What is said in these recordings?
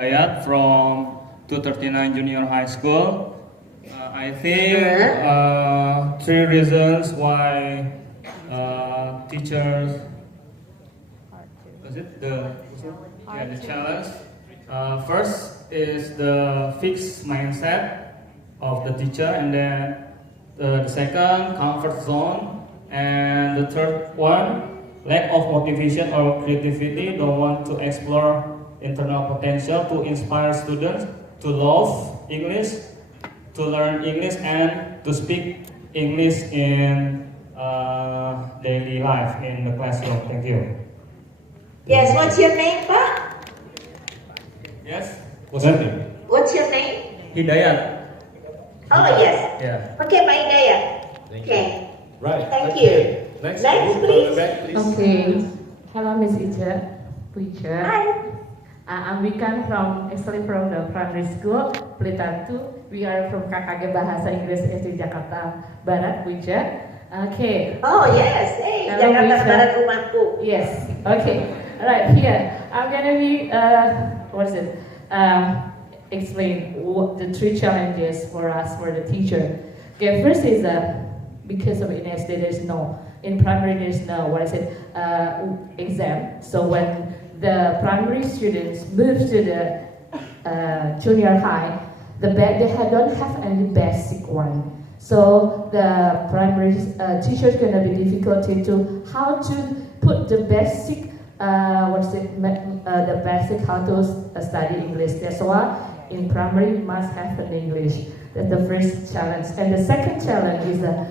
Ayat from 239 Junior High School. I think three reasons why teachers the challenge. First is the fixed mindset of the teacher, and then the second, comfort zone, and the third one, lack of motivation or creativity, don't want to explore internal potential to inspire students to love English, to learn English, and to speak English in daily life in the classroom. Thank you. Yes, what's your name, Pak? Yes. What's your name? What's your name? Hidayat. Oh, yes. Yeah. Okay, Pak Hidayat. Thank you. Okay. Right. Thank okay. you. Next, Next, group, please. back, please. Okay. Hello, Miss Teacher. Hi. I'm Wikan actually from the primary school, Pelita 2. We are from KKG Bahasa Inggris SD Jakarta Barat, Teacher. Okay. Oh, yes. Hey, Hello, Jakarta Miss. Barat rumahku. Yes. Okay. All right. Here I'm gonna be explain what the three challenges for us for the teacher. Okay. First is because of INSD there's no in primary there's no exam. So when the primary students move to the junior high, they don't have any basic one. So the primary teacher is going to be difficulty to how to put the basic the basic how to study English. That's why in primary you must have an English. That's the first challenge. And the second challenge is the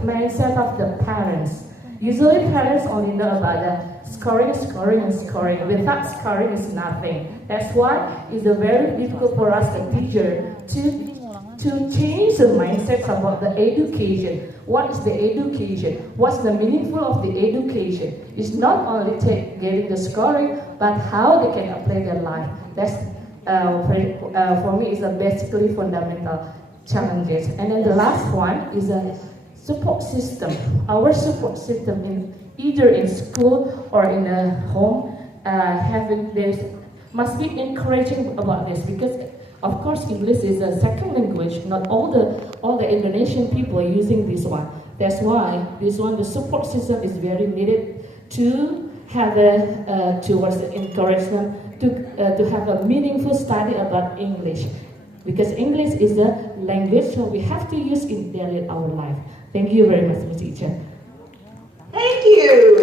mindset of the parents. Usually parents only know about the scoring. Without scoring is nothing. That's why it's very difficult for us, the teacher, to change the mindset about the education. What is the education? What's the meaningful of the education? It's not only getting the scoring, but how they can apply their life. That's for me is a basically fundamental challenges. And then the last one is a support system. Our support system in either in school or in a home having this must be encouraging about this, because of course English is a second language. Not all the Indonesian people are using this one. That's why this one, the support system is very needed to have towards the encouragement to have a meaningful study about English, because English is a language so we have to use in daily our life. Thank you very much, Ms. Teacher. Thank you.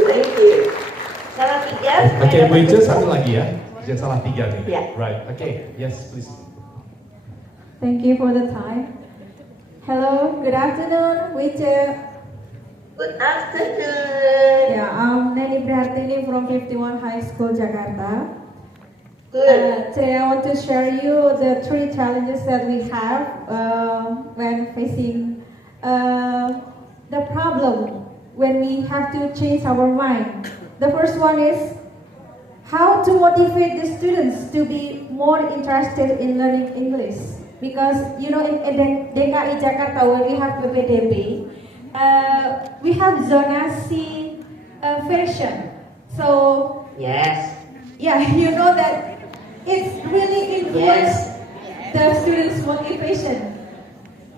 Salah tiga. Okay, Bu Ica, satu lagi ya. Jangan salah tiga nih. Yeah. Right. Okay. Yes, please. Thank you for the time. Hello, good afternoon, Witcher. Good afternoon. Yeah, I'm Neni Prihartini from 51 High School, Jakarta. Good. Today I want to share you the three challenges that we have when facing the problem when we have to change our mind. The first one is how to motivate the students to be more interested in learning English. Because you know in DKI Jakarta when we have PPDB, we have zonasi version. So Yes. yeah, you know that it's really influenced the students' motivation.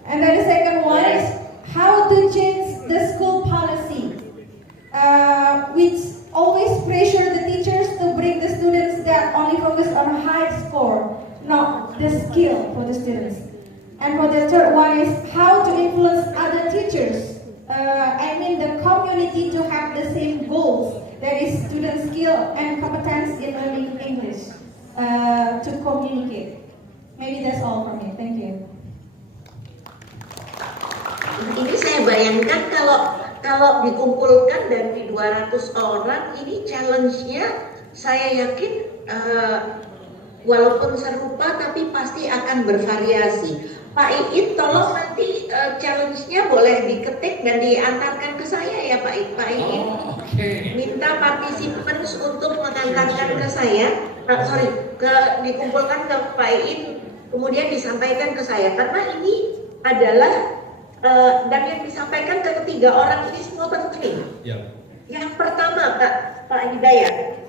And then the second one is how to change the school policy, which always pressure the teachers to bring the students that only focus on high score, not the skill for the students. And for the third one is how to influence other teachers. The community to have the same goals, that is student skill and competence in learning English to communicate. Maybe that's all from me. Thank you. Ini saya bayangkan kalau dikumpulkan dari 200 orang, ini challenge-nya saya yakin walaupun serupa tapi pasti akan bervariasi. Pak Iit, tolong nanti challenge-nya boleh diketik dan diantarkan ke saya ya Pak Iit. Minta participants untuk mengantarkan ke saya, dikumpulkan ke Pak Iit, kemudian disampaikan ke saya. Karena ini adalah, dan yang disampaikan ke ketiga orang ini semua penting. Yeah. Yang pertama Pak Hidayat,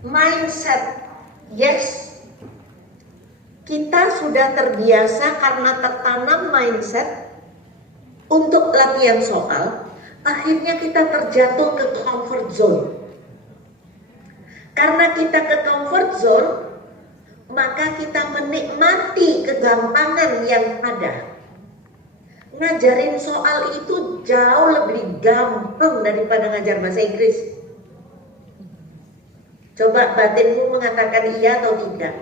mindset. Yes, kita sudah terbiasa karena tertanam mindset untuk latihan soal, akhirnya kita terjatuh ke comfort zone. Karena kita ke comfort zone, maka kita menikmati kegampangan yang ada. Ngajarin soal itu jauh lebih gampang daripada ngajar bahasa Inggris. Coba batinku mengatakan iya atau tidak.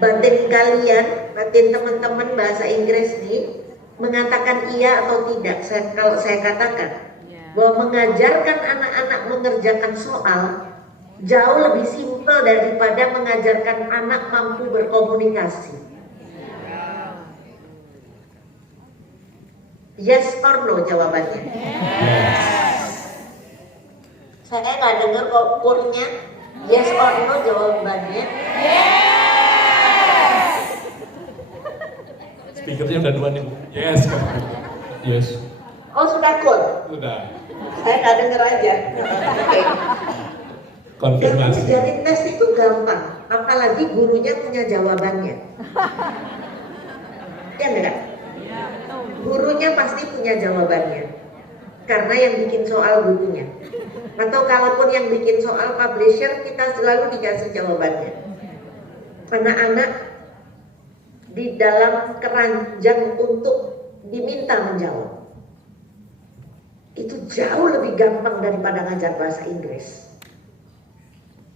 Batin kalian, batin teman-teman bahasa Inggris nih mengatakan iya atau tidak. Kalau saya katakan bahwa mengajarkan anak-anak mengerjakan soal jauh lebih simpel daripada mengajarkan anak mampu berkomunikasi. Yes or no jawabannya? Saya nggak dengar kok kurnya. Yes or no jawabannya? Speakernya udah dua nih, Bu. Yes. Yes. Oh sudah cool? Sudah. Saya nggak dengar aja. Oke. Konfirmasi. Dari tes itu gampang, apalagi gurunya punya jawabannya. Ya enggak? Gurunya pasti punya jawabannya. Karena yang bikin soal gurunya. Atau kalaupun yang bikin soal publisher, kita selalu dikasih jawabannya. Anak-anak di dalam keranjang untuk diminta menjawab. Itu jauh lebih gampang daripada ngajar bahasa Inggris.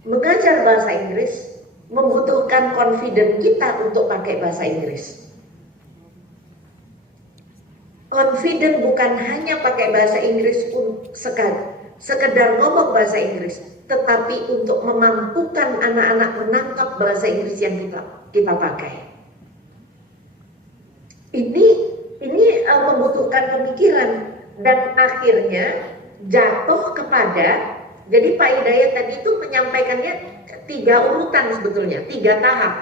Mengajar bahasa Inggris membutuhkan confident kita untuk pakai bahasa Inggris. Confident bukan hanya pakai bahasa Inggris sekedar ngomong bahasa Inggris, tetapi untuk memampukan anak-anak menangkap bahasa Inggris yang kita pakai. Ini membutuhkan pemikiran dan akhirnya jatuh kepada, jadi Pak Hidayat tadi itu menyampaikannya 3 urutan sebetulnya, 3 tahap.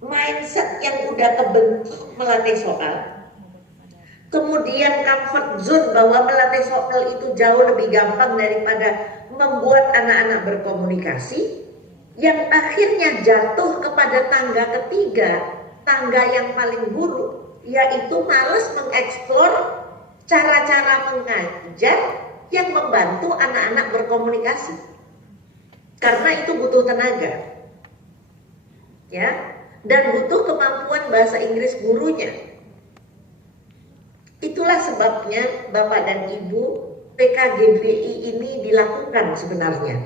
Mindset yang udah kebentuk melatih soal, kemudian comfort zone bahwa melatih soal itu jauh lebih gampang daripada membuat anak-anak berkomunikasi, yang akhirnya jatuh kepada tangga ketiga, tangga yang paling buruk, yaitu malas mengeksplor cara-cara mengajar yang membantu anak-anak berkomunikasi. Karena itu butuh tenaga. Ya, dan butuh kemampuan bahasa Inggris gurunya. Itulah sebabnya Bapak dan Ibu PKGBI ini dilakukan sebenarnya.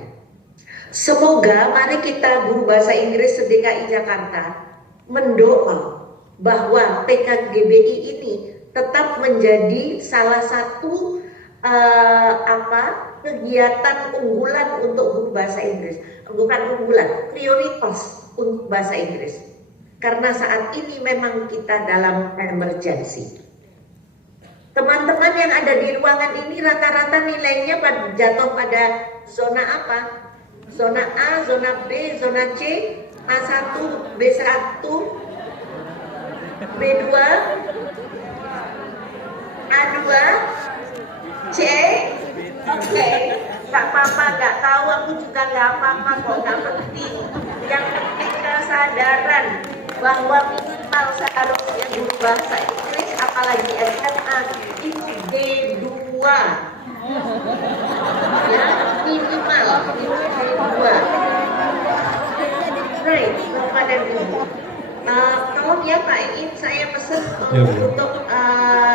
Semoga mari kita guru bahasa Inggris DKI Jakarta mendoa bahwa PKGBI ini tetap menjadi salah satu kegiatan unggulan untuk guru bahasa Inggris. Bukan unggulan, prioritas untuk bahasa Inggris. Karena saat ini memang kita dalam emergency. Teman-teman yang ada di ruangan ini rata-rata nilainya jatuh pada zona apa? Zona A, zona B, zona C, A1, B1, B2, A2, C. Oke, gak apa-apa, gak tahu, aku juga gak apa-apa kok, gak penting. Yang penting kesadaran bahwa minimal seharusnya guru bahasa Inggris, apalagi SMA, itu D2. Ya, minimal itu D2. Right, Bapak dan Ibu. Tolong ya Pak, ini saya pesan untuk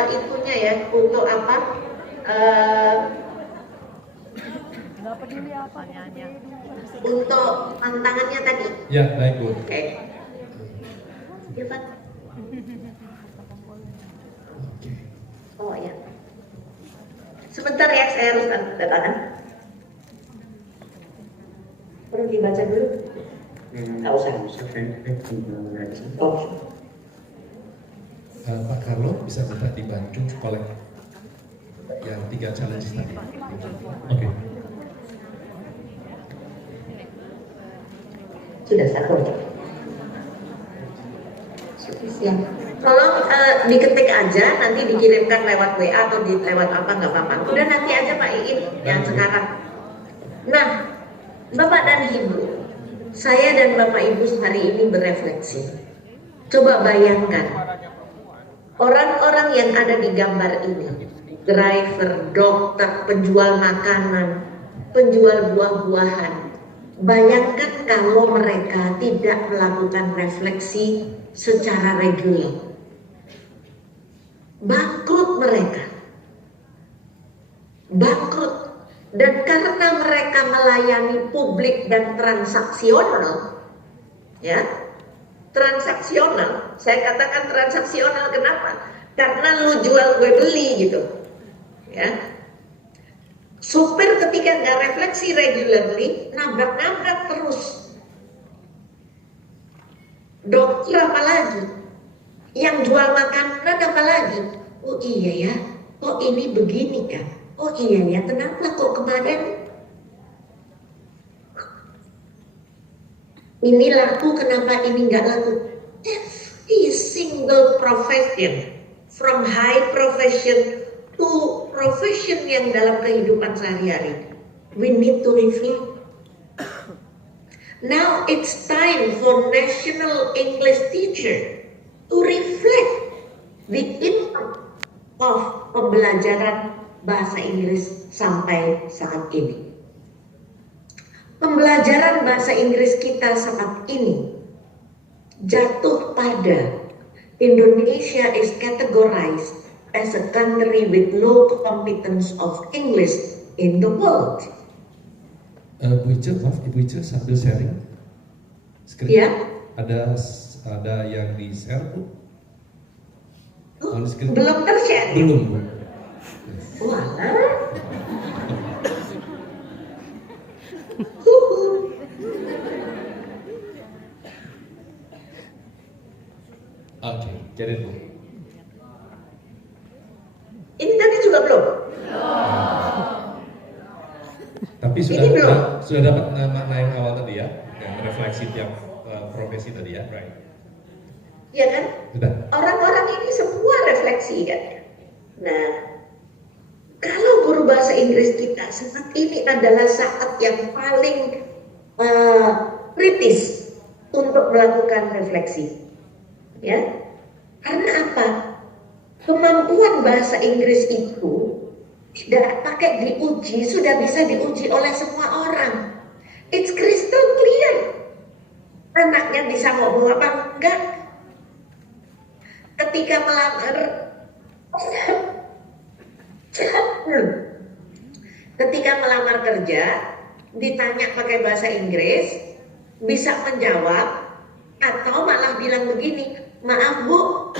itunya ya, untuk apa? Untuk tantangannya tadi. Ya, baik Bu. Oke. Ya Pak. Oh ya. Sebentar ya, saya harus tanda tangan. Perlu dibaca dulu? Nggak usah. Oh. Pak Carlo bisa minta dibantu oleh yang 3 challenge tadi. Oke. Sudah satu. Siap. Tolong diketik aja, nanti dikirimkan lewat WA atau lewat apa, nggak apa-apa. Udah nanti aja Pak Iin yang sekarang. Nah, Bapak dan Ibu, saya dan Bapak Ibu hari ini berefleksi. Coba bayangkan, orang-orang yang ada di gambar ini, driver, dokter, penjual makanan, penjual buah-buahan. Bayangkan kalau mereka tidak melakukan refleksi secara reguler. Bangkrut mereka. Bangkrut. Dan karena mereka melayani publik dan transaksional, ya, transaksional, saya katakan transaksional kenapa? Karena lu jual gue beli gitu, ya. Supir ketika nggak refleksi regularly, nabrak-nabrak terus. Dokter apalagi, yang jual makanan apalagi. Oh iya ya, oh ini begini kan. Oh iya ya, kenapa kok kemarin ini laku, kenapa ini nggak laku? Every single profession, from high profession to profession yang dalam kehidupan sehari-hari, we need to reflect. Now it's time for national English teacher to reflect the impact of pembelajaran bahasa Inggris sampai saat ini. Pembelajaran bahasa Inggris kita saat ini jatuh pada Indonesia is categorized as a country with low competence of English in the world. Bu Ica, maaf Ibu Ica sambil sharing. Screen. Ya. Ada yang di share Bu? Belum ter-share. Belum Bu. Walah. Oke, jadi Bu. Ini tadi juga belum. Tapi sudah dapat makna yang awal tadi ya, yang refleksi tiap profesi tadi ya, right? Iya kan? Sudah. Orang-orang ini semua refleksi kan. Nah, kalau guru bahasa Inggris kita saat ini adalah saat yang paling kritis untuk melakukan refleksi, ya. Karena apa? Kemampuan bahasa Inggris itu tidak pakai diuji, sudah bisa diuji oleh semua orang. It's crystal clear. Anaknya bisa ngomong apa enggak? Ketika melamar, ketika melamar kerja, ditanya pakai bahasa Inggris, bisa menjawab, atau malah bilang begini, maaf Bu,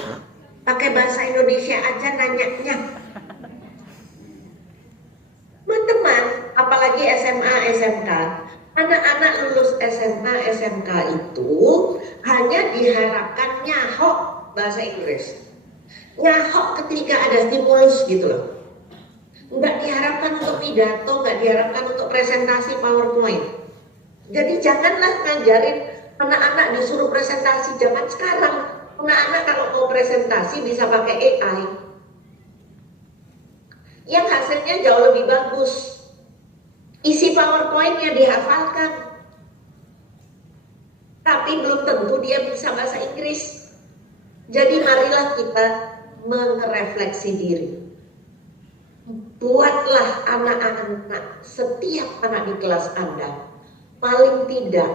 pakai bahasa Indonesia aja nanyanya. Teman-teman, apalagi SMA, SMK, anak-anak lulus SMA, SMK itu hanya diharapkan nyahok bahasa Inggris. Nyahok ketika ada stimulus gitu loh. Nggak diharapkan untuk pidato, nggak diharapkan untuk presentasi PowerPoint. Jadi janganlah ngajarin anak-anak disuruh presentasi zaman sekarang. Anak-anak kalau mau presentasi bisa pakai AI. Yang hasilnya jauh lebih bagus. Isi PowerPoint-nya dihafalkan. Tapi belum tentu dia bisa bahasa Inggris. Jadi marilah kita merefleksi diri. Buatlah anak-anak, setiap anak di kelas Anda paling tidak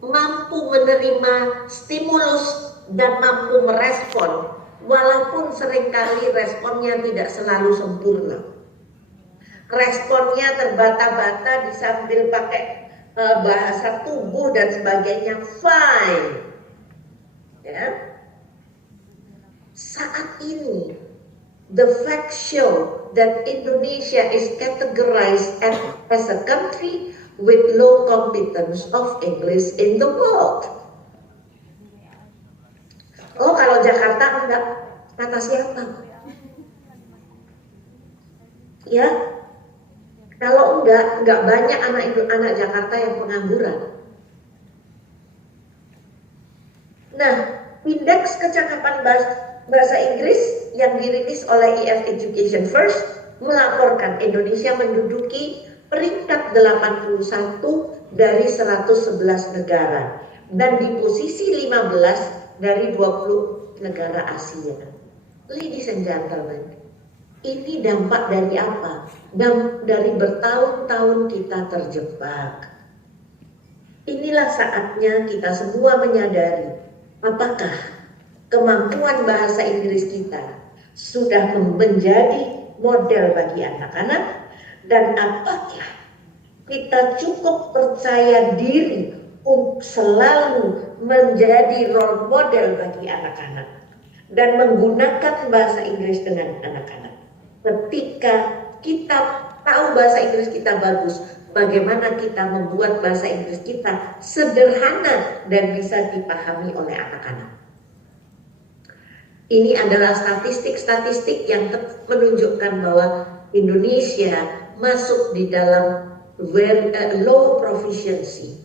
mampu menerima stimulus dan mampu merespon, walaupun seringkali responnya tidak selalu sempurna. Responnya terbata-bata disambil pakai bahasa tubuh dan sebagainya, fine. Ya. Saat ini, the facts show that Indonesia is categorized as a country with low competence of English in the world. Oh, kalau Jakarta enggak, kata siapa? Ya, kalau enggak banyak anak Jakarta yang pengangguran. Nah, indeks kecakapan bahasa Inggris yang dirilis oleh EF Education First melaporkan Indonesia menduduki peringkat 81 dari 111 negara dan di posisi 15 dari 20 negara Asia. Ladies and gentlemen, ini dampak dari apa? Dari bertahun-tahun kita terjebak. Inilah saatnya kita semua menyadari apakah kemampuan bahasa Inggris kita sudah menjadi model bagi anak-anak, dan apakah kita cukup percaya diri untuk selalu menjadi role model bagi anak-anak dan menggunakan bahasa Inggris dengan anak-anak. Ketika kita tahu bahasa Inggris kita bagus, bagaimana kita membuat bahasa Inggris kita sederhana dan bisa dipahami oleh anak-anak. Ini adalah statistik-statistik yang menunjukkan bahwa Indonesia masuk di dalam low proficiency,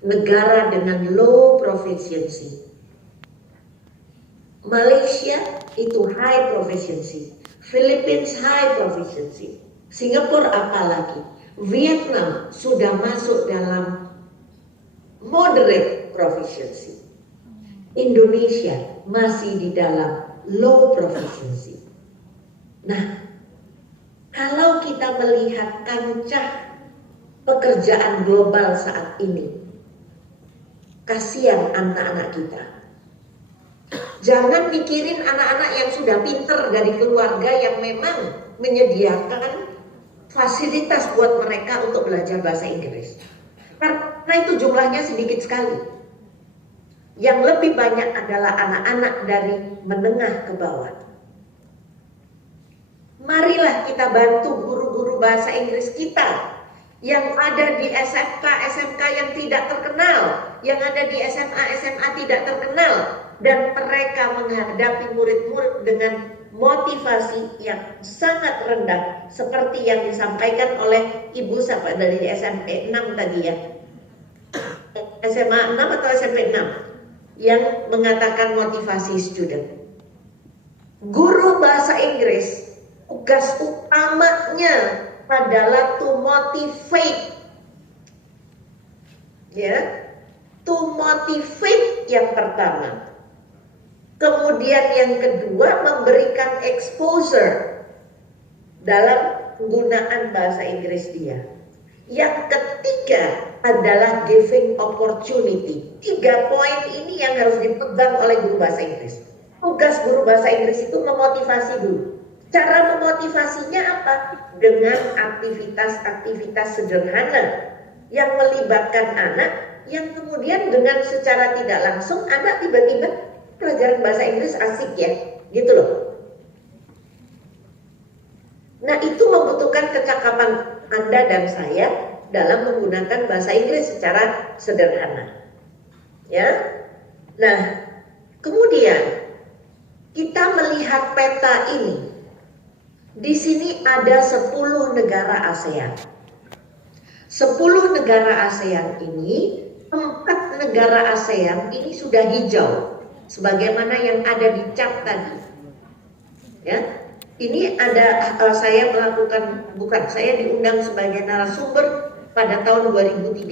negara dengan low proficiency. Malaysia itu high proficiency, Philippines high proficiency, Singapura apalagi, Vietnam sudah masuk dalam moderate proficiency. Indonesia masih di dalam low proficiency. Nah, kalau kita melihat kancah pekerjaan global saat ini, kasihan anak-anak kita. Jangan mikirin anak-anak yang sudah pinter dari keluarga yang memang menyediakan fasilitas buat mereka untuk belajar bahasa Inggris. Karena itu jumlahnya sedikit sekali. Yang lebih banyak adalah anak-anak dari menengah ke bawah. Marilah kita bantu guru-guru bahasa Inggris kita yang ada di SMK yang tidak terkenal, yang ada di SMA tidak terkenal, dan mereka menghadapi murid-murid dengan motivasi yang sangat rendah, seperti yang disampaikan oleh Ibu Sapa dari SMP 6 tadi ya. SMA 6 atau SMP 6 yang mengatakan motivasi student. Guru bahasa Inggris, tugas utamanya adalah to motivate, ya, to motivate yang pertama. Kemudian yang kedua, memberikan exposure dalam penggunaan bahasa Inggris dia. Yang ketiga adalah giving opportunity. 3 poin ini yang harus dipegang oleh guru bahasa Inggris. Tugas guru bahasa Inggris itu memotivasi dulu. Cara memotivasinya apa? Dengan aktivitas-aktivitas sederhana yang melibatkan anak, yang kemudian dengan secara tidak langsung anak tiba-tiba pelajaran bahasa Inggris asik ya, gitu loh. Nah, itu membutuhkan kecakapan Anda dan saya dalam menggunakan bahasa Inggris secara sederhana. Ya. Nah, kemudian kita melihat peta ini. Di sini ada 10 negara ASEAN. 10 negara ASEAN ini, 4 negara ASEAN ini sudah hijau, sebagaimana yang ada di chart tadi. Ya. Ini ada saya diundang sebagai narasumber pada tahun 2013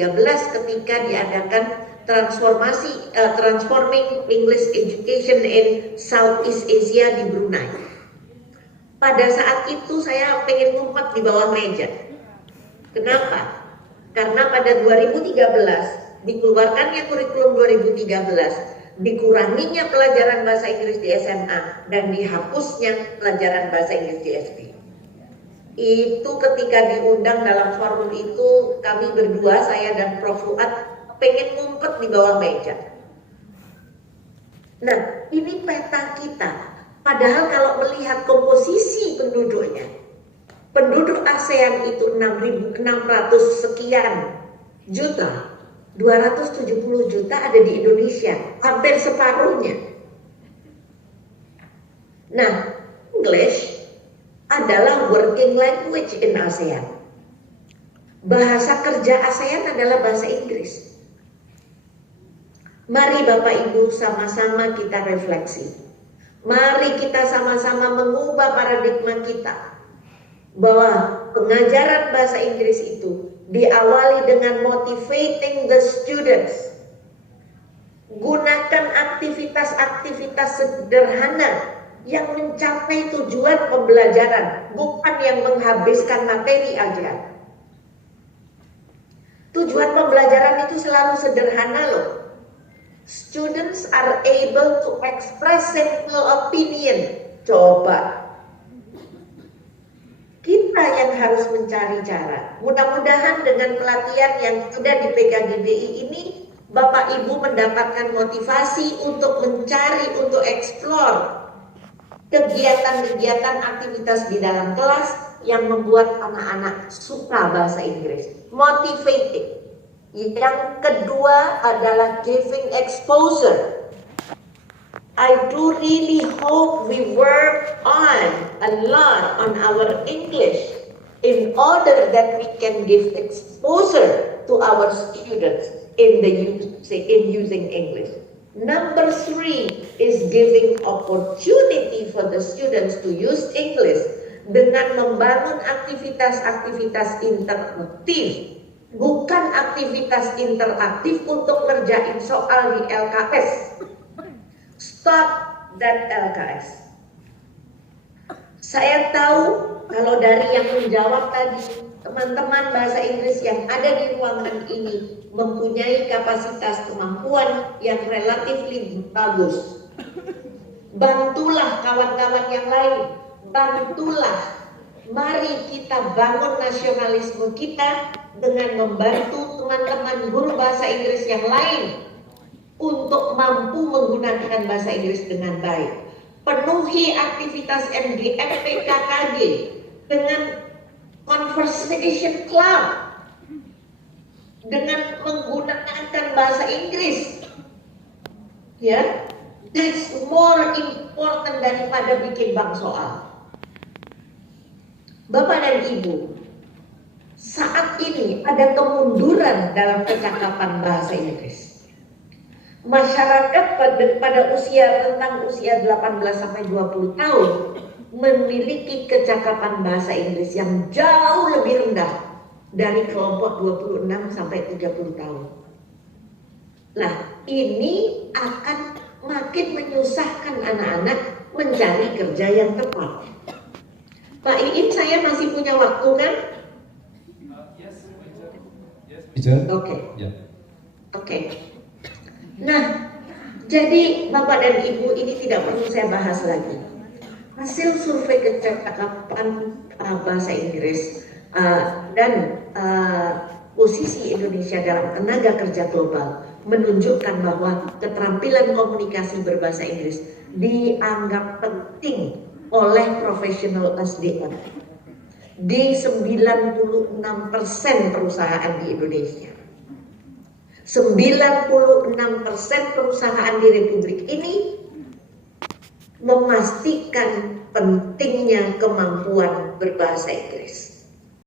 ketika diadakan Transforming English Education in Southeast Asia di Brunei. Pada saat itu saya pengen ngumpet di bawah meja. Kenapa? Karena pada 2013 dikeluarkannya kurikulum 2013. Dikuranginya pelajaran bahasa Inggris di SMA dan dihapusnya pelajaran bahasa Inggris di SD. Itu ketika diundang dalam forum itu, kami berdua, saya dan Prof. Fuad, pengen ngumpet di bawah meja. Nah, ini peta kita. Padahal kalau melihat komposisi penduduknya, penduduk ASEAN itu 6.600 sekian juta. 270 juta ada di Indonesia, hampir separuhnya. Nah, English adalah working language in ASEAN. Bahasa kerja ASEAN adalah bahasa Inggris. Mari Bapak Ibu sama-sama kita refleksi. Mari kita sama-sama mengubah paradigma kita bahwa pengajaran bahasa Inggris itu Diawali dengan motivating the students. Gunakan aktivitas-aktivitas sederhana yang mencapai tujuan pembelajaran, bukan yang menghabiskan materi aja. Tujuan pembelajaran itu selalu sederhana loh. Students are able to express simple opinion. Coba. Kita yang harus mencari cara. Mudah-mudahan dengan pelatihan yang sudah di PKGBI ini, Bapak Ibu mendapatkan motivasi untuk mencari, untuk explore kegiatan-kegiatan aktivitas di dalam kelas yang membuat anak-anak suka bahasa Inggris. Motivating. Yang kedua adalah giving exposure. I do really hope we work on a lot on our English in order that we can give exposure to our students in using English. Number 3 is giving opportunity for the students to use English dengan membangun aktivitas-aktivitas interaktif, bukan aktivitas interaktif untuk ngerjain soal di LKS. Stop that LKS. Saya tahu kalau dari yang menjawab tadi, teman-teman bahasa Inggris yang ada di ruangan ini mempunyai kapasitas kemampuan yang relatif bagus. Bantulah kawan-kawan yang lain, bantulah. Mari kita bangun nasionalisme kita dengan membantu teman-teman guru bahasa Inggris yang lain untuk mampu menggunakan bahasa Inggris dengan baik. Penuhi aktivitas MDM PKKG dengan conversation club, dengan menggunakan bahasa Inggris. Ya, that's more important daripada bikin bank soal. Bapak dan Ibu, saat ini ada kemunduran dalam kecakapan bahasa Inggris. Masyarakat pada rentang usia 18 sampai 20 tahun memiliki kecakapan bahasa Inggris yang jauh lebih rendah dari kelompok 26 sampai 30 tahun. Nah, ini akan makin menyusahkan anak-anak mencari kerja yang tepat. Pak Iin, saya masih punya waktu kan? Oke. Oke. Nah, jadi Bapak dan Ibu, ini tidak perlu saya bahas lagi. Hasil survei kecakapan bahasa Inggris dan posisi Indonesia dalam tenaga kerja global menunjukkan bahwa keterampilan komunikasi berbahasa Inggris dianggap penting oleh profesional SDM di 96% perusahaan di Indonesia. 96% perusahaan di Republik ini memastikan pentingnya kemampuan berbahasa Inggris.